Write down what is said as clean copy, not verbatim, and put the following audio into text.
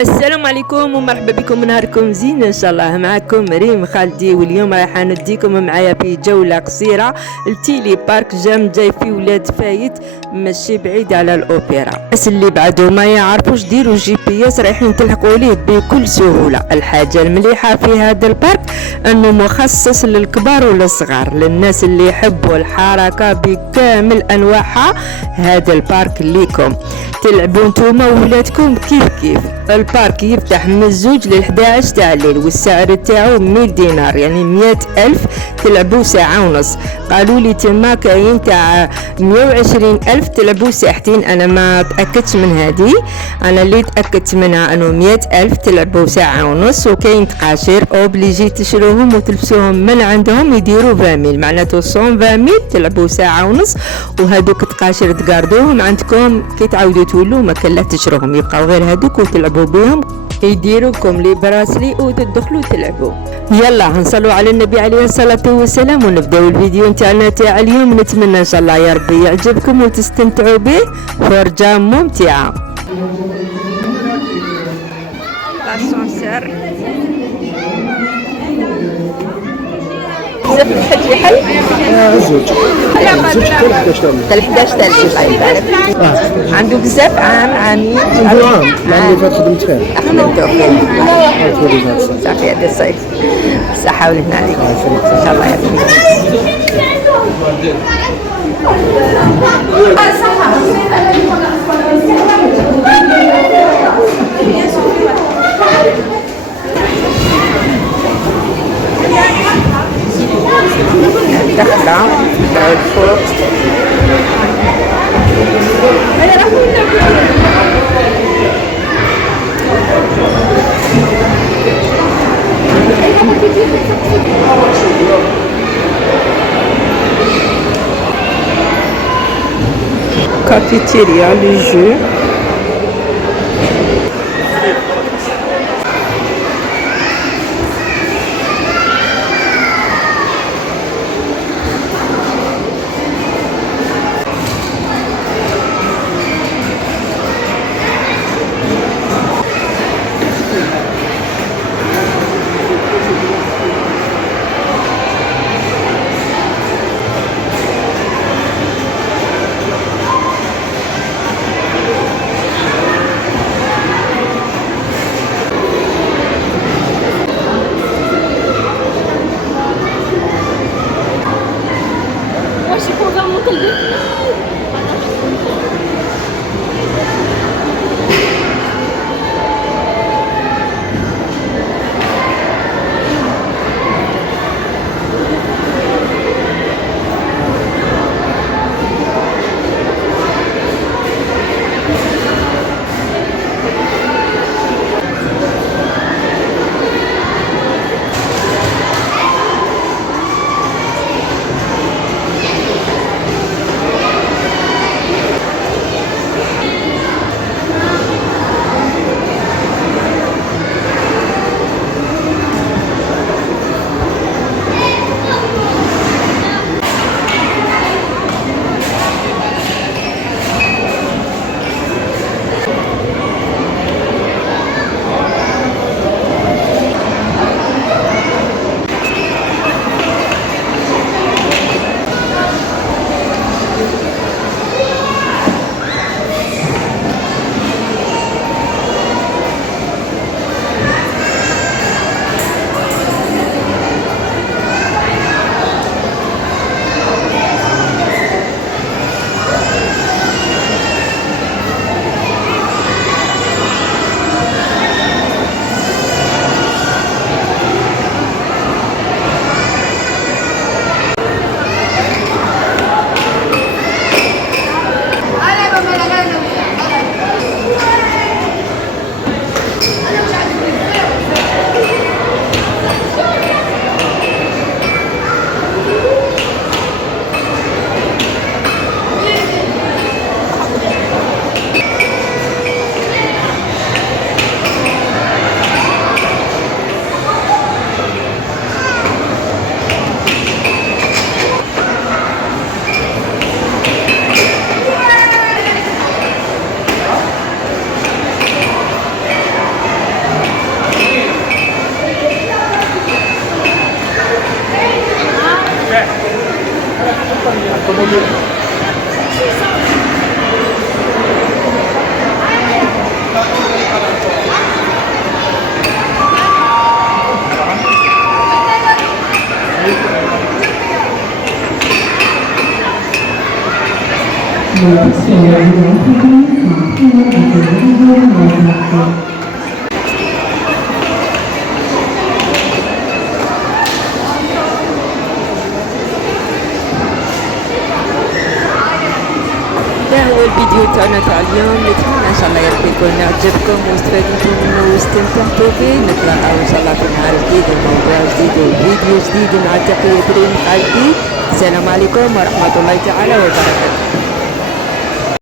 السلام عليكم ومرحبا بكم، نهاركم زين ان شاء الله. معكم ريم خالدي، واليوم رايحه نديكم معايا في جوله قصيره لتيلي بارك جاي في ولاد فايت، ماشي بعيد على الاوبرا. الناس اللي بعدو ما يعرفوش ديروا GPS رايحين تلحقوا ليه بكل سهوله. الحاجه المليحه في هذا البارك انه مخصص للكبار والصغار، للناس اللي يحبوا الحركه بكامل انواعها. هذا البارك ليكم تلعبوا نتوما وولادكم كيف. البارك يفتح من الزوج ل11 تاع الليل، والسعر تاعو 100 دينار يعني 100,000. تلعبوا ساعة ونص. قالوا لي تما كاين تاع 120,000 تلعبوا ساعتين. انا ما تأكدت من هذه، انا اللي تأكدت منها انه 100,000 تلعبوا ساعة ونص. وكاين تقاشير اوبليجي تشروهم وتلبسوهم من عندهم، يديروا 20,000 معناته 120,000 تلعبوا ساعة ونص. وهذوك تقاشير تقاردوهم عندكم كي تعاودوا تولوا ما كان لا تشروهم، يبقاو غير هذوك وتلعبوا بهم، يديروكم لي براسلي وتدخلوا تلعبوا. يلا نصلوا على النبي عليه الصلاة والسلام ونبداو الفيديو نتاعنا تاع اليوم. نتمنى ان شاء الله يا ربي يعجبكم وتستمتعوا به، فرجة ممتعة. لاسانسير بزاف الحاج يحل الزوج حتى 11,000 الله يبارك. عنده بزاف عامين. عنده عام اللي فات خدمت فيه. خدمتو فيه صافي هذا الصيف. الصحة والهنا عليكم ان شاء الله يا ربي. دخلة الفوق كافيتيريا للجو. هذا هو الفيديو تاعنا تاع اليوم. نتمنى ان شاء الله يا ربي يكون عجبكم واستفدتوا منه واستمتعتوا به. نتلاقاو ان شاء الله في نهار جديد وموضوع جديد وفيديو جديد. مع تحية ريم خالدي. السلام عليكم ورحمة الله تعالى وبركاته.